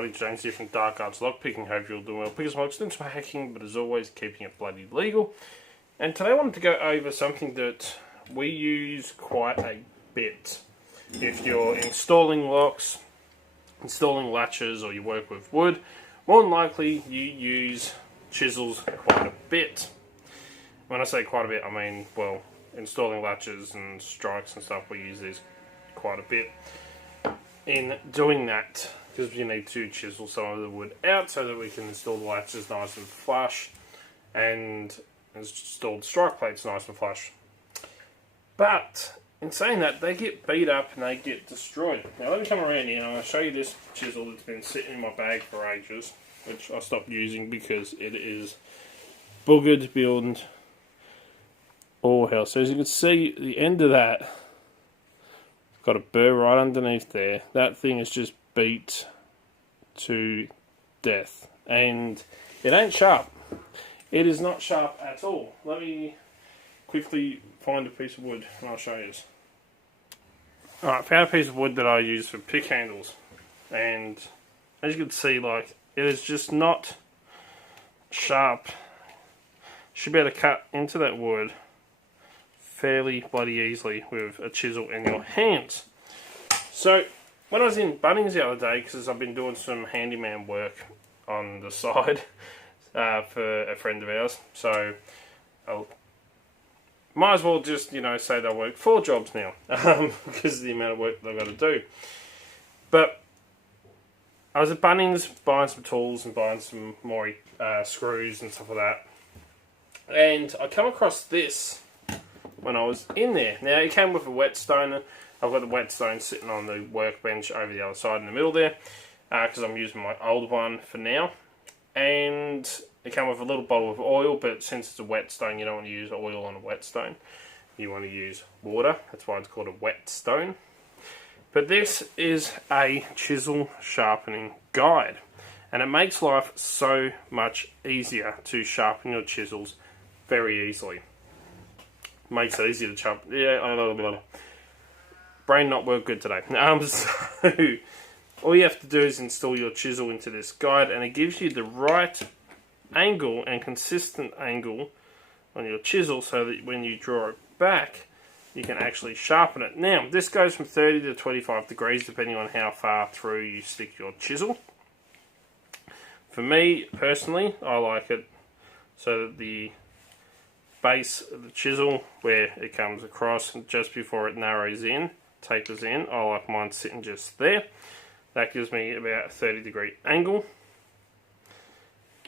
everybody, James here from Dark Arts Lockpicking. Hope you're all doing well. Because I'm doing some hacking, but as always, keeping it bloody legal. And today I wanted to go over something that we use quite a bit. If you're installing locks, installing latches, or you work with wood, more than likely you use chisels quite a bit. When I say quite a bit, I mean, well, installing latches and strikes and stuff, we use these quite a bit. In doing that, because you need to chisel some of the wood out so that we can install the latches nice and flush and install the strike plates nice and flush. But in saying that, they get beat up and they get destroyed. Now let me come around here and I'll show you this chisel that's been sitting in my bag for ages, which I stopped using because it is boogered beyond all hell. So as you can see, the end of that got a burr right underneath there. That thing is just beat to death. And it ain't sharp. It is not sharp at all. Let me quickly find a piece of wood and I'll show you. Alright, found a piece of wood that I use for pick handles. And as you can see, like, it is just not sharp. You should be able to cut into that wood fairly bloody easily with a chisel in your hands. So when I was in Bunnings the other day, because I've been doing some handyman work on the side for a friend of ours, so I might as well just, you know, say that I work 4 jobs now because of the amount of work that I've got to do. But I was at Bunnings buying some tools and buying some more screws and stuff like that, and I come across this when I was in there. Now, it came with a whetstone. I've got the whetstone sitting on the workbench over the other side in the middle there, because I'm using my old one for now. And it came with a little bottle of oil, but since it's a whetstone, you don't want to use oil on a whetstone. You want to use water. That's why it's called a whetstone. But this is a chisel sharpening guide, and it makes life so much easier to sharpen your chisels very easily. Makes it easy to chop. Yeah, brain not work good today. So all you have to do is install your chisel into this guide, and it gives you the right angle and consistent angle on your chisel so that when you draw it back, you can actually sharpen it. Now, this goes from 30 to 25 degrees depending on how far through you stick your chisel. For me, personally, I like it so that the base of the chisel, where it comes across just before it narrows in, tapers in, I like mine sitting just there. That gives me about a 30-degree angle.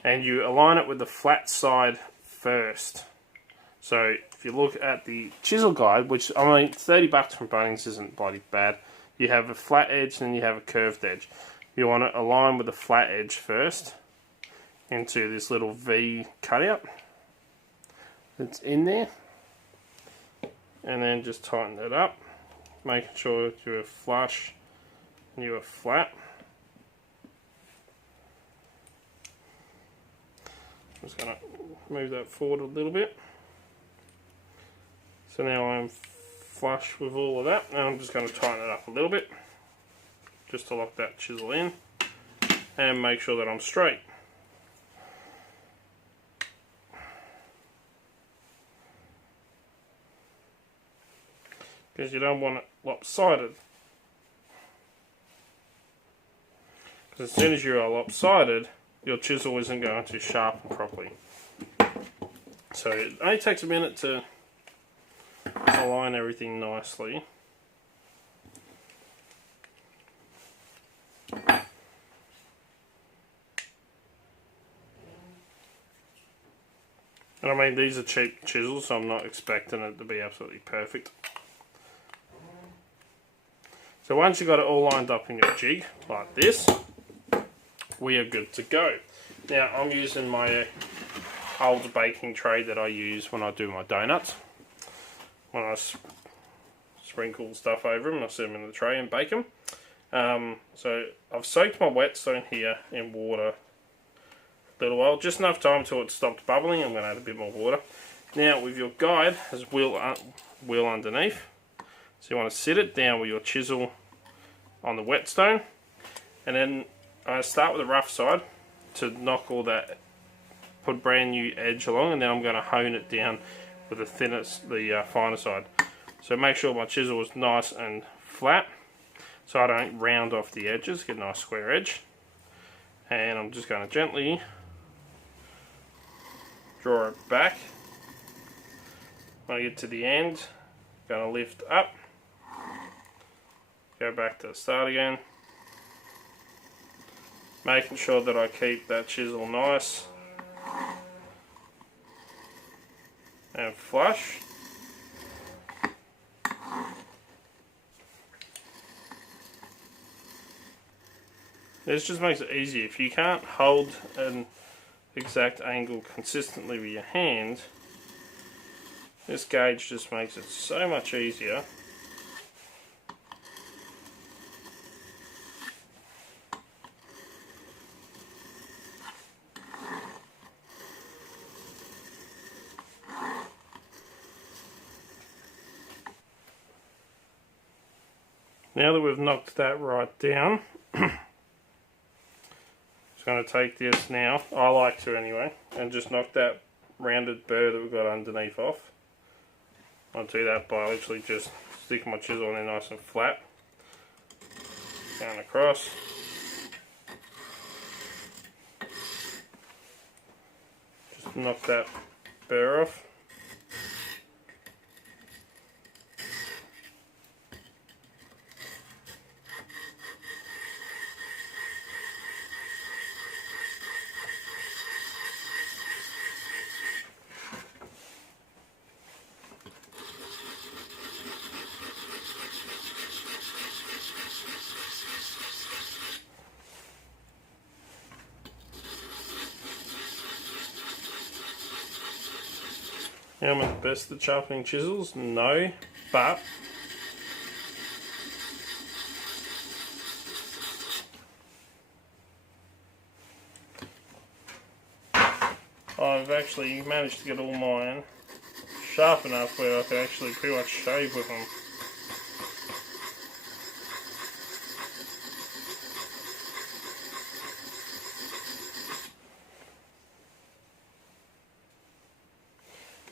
And you align it with the flat side first. So if you look at the chisel guide, which, I mean, $30 from Bunnings isn't bloody bad. You have a flat edge and then you have a curved edge. You want to align with the flat edge first into this little V cutout that's in there, and then just tighten it up, making sure you are flush and you are flat. I'm just going to move that forward a little bit. So now I'm flush with all of that, and I'm just going to tighten it up a little bit just to lock that chisel in and make sure that I'm straight. Because you don't want it lopsided. Because as soon as you are lopsided, your chisel isn't going to sharpen properly. So it only takes a minute to align everything nicely. And I mean, these are cheap chisels, so I'm not expecting it to be absolutely perfect. So once you've got it all lined up in your jig, like this, we are good to go. Now, I'm using my old baking tray that I use when I do my donuts. When I sprinkle stuff over them, I set them in the tray and bake them. So I've soaked my whetstone here in water a little while, just enough time till it stopped bubbling. I'm going to add a bit more water. Now, with your guide, there's a wheel underneath. So you want to sit it down with your chisel on the whetstone, and then I start with the rough side to knock all that, put brand new edge along, and then I'm going to hone it down with the finer side. So make sure my chisel is nice and flat, so I don't round off the edges, get a nice square edge. And I'm just going to gently draw it back. When I get to the end, I'm going to lift up, go back to the start again, making sure that I keep that chisel nice and flush. This just makes it easier. If you can't hold an exact angle consistently with your hand, this gauge just makes it so much easier. Now that we've knocked that right down, just going to take this now, I like to anyway, and just knock that rounded burr that we've got underneath off. I'll do that by literally just sticking my chisel in there nice and flat. Down across. Just knock that burr off. Am I the best at sharpening chisels? No, but I've actually managed to get all mine sharp enough where I can actually pretty much shave with them.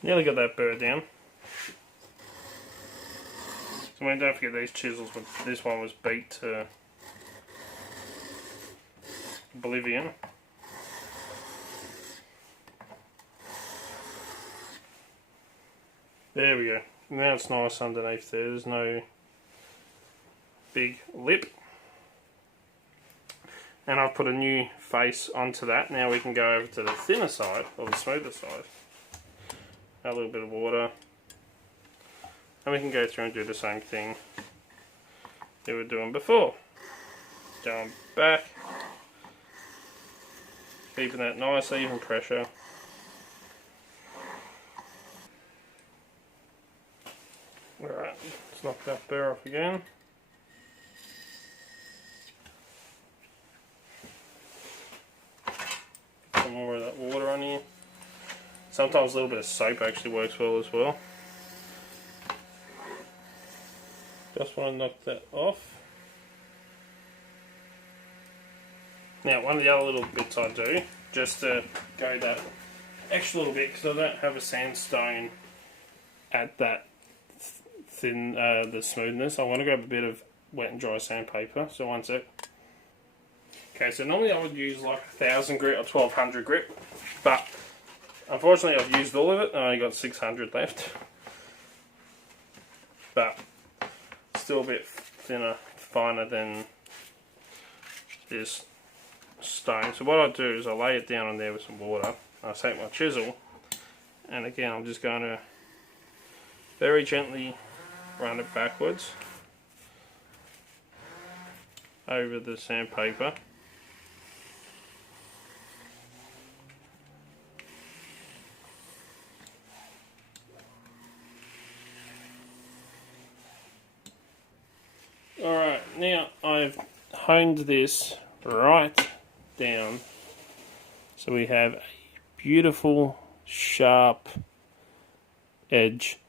Nearly got that burr down. So don't forget these chisels, this one was beat to oblivion. There we go. Now it's nice underneath there. There's no big lip. And I've put a new face onto that. Now we can go over to the thinner side, or the smoother side. A little bit of water, and we can go through and do the same thing we were doing before. Going back, keeping that nice even pressure. Alright, let's knock that burr off again. Some more of that water on here. Sometimes a little bit of soap actually works well as well. Just want to knock that off. Now, one of the other little bits I do, just to go that extra little bit, because I don't have a sandstone at that thin, the smoothness, I want to grab a bit of wet and dry sandpaper. So one sec. Okay, so normally I would use like 1000 grit or 1200 grit, but unfortunately I've used all of it and I only got 600 left. But still a bit thinner, finer than this stone. So what I do is I lay it down on there with some water. I take my chisel, and again I'm just going to very gently run it backwards over the sandpaper. Alright, now I've honed this right down so we have a beautiful sharp edge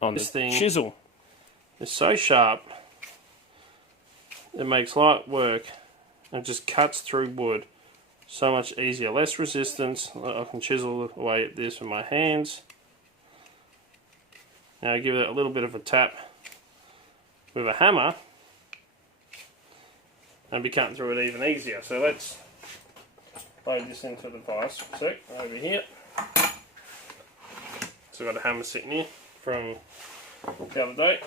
on this thing. Chisel is so sharp it makes light work and just cuts through wood. So much easier, less resistance. I can chisel away at this with my hands. Now give it a little bit of a tap with a hammer and be cutting through it even easier. So let's load this into the vise. So over here. So I've got a hammer sitting here from the other day.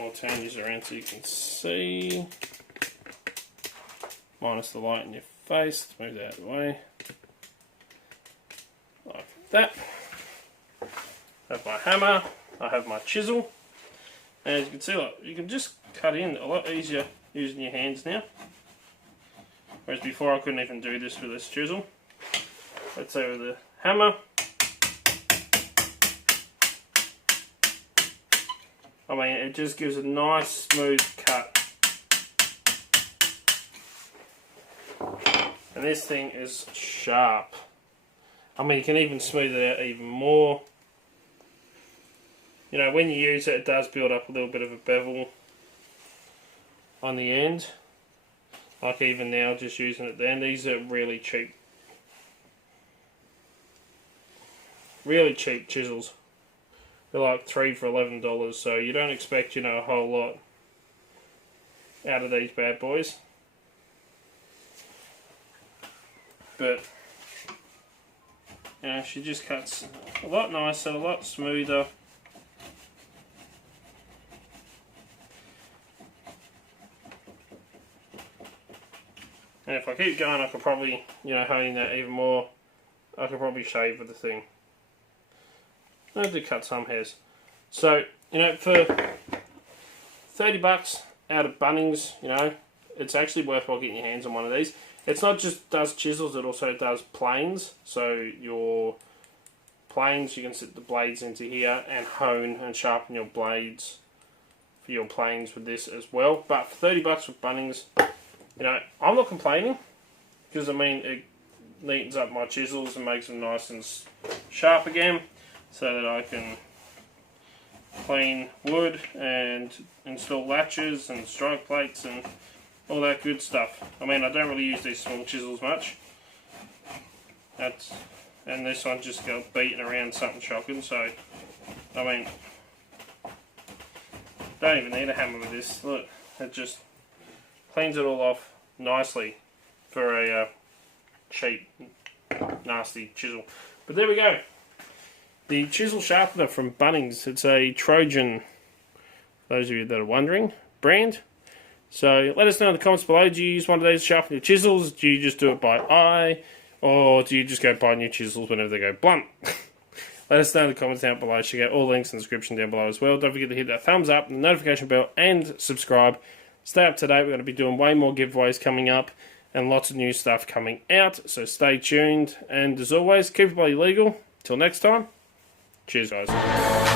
I'll turn these around so you can see. Minus the light in your face. Let's move that out of the way. Like that. I have my hammer. I have my chisel. And as you can see, look, you can just cut in a lot easier using your hands now. Whereas before I couldn't even do this with this chisel. Let's say with the hammer. I mean, it just gives a nice smooth cut. And this thing is sharp. I mean, you can even smooth it out even more. You know, when you use it, it does build up a little bit of a bevel on the end. Like even now, just using it then. These are really cheap. Really cheap chisels. They're like 3 for $11, so you don't expect, you know, a whole lot out of these bad boys. But, you know, she just cuts a lot nicer, a lot smoother. And if I keep going, I could probably, you know, honing that even more. I could probably shave with the thing. I do cut some hairs. So, you know, for $30 out of Bunnings, you know, it's actually worthwhile getting your hands on one of these. It's not just does chisels, it also does planes. So your planes, you can sit the blades into here and hone and sharpen your blades for your planes with this as well. But for $30 with Bunnings, you know, I'm not complaining, because I mean, it neatens up my chisels and makes them nice and sharp again, so that I can clean wood and install latches and strike plates and all that good stuff. I mean, I don't really use these small chisels much. And this one just got beaten around something shocking, so I mean, don't even need a hammer with this. Look, it just cleans it all off nicely for a cheap, nasty chisel. But there we go. The chisel sharpener from Bunnings. It's a Trojan, for those of you that are wondering, brand. So let us know in the comments below, do you use one of these to sharpen your chisels? Do you just do it by eye? Or do you just go buy new chisels whenever they go blunt? Let us know in the comments down below. Check out all links in the description down below as well. Don't forget to hit that thumbs up, the notification bell, and subscribe. Stay up to date. We're going to be doing way more giveaways coming up and lots of new stuff coming out. So stay tuned. And as always, keep it bloody legal. Till next time. Cheers, guys.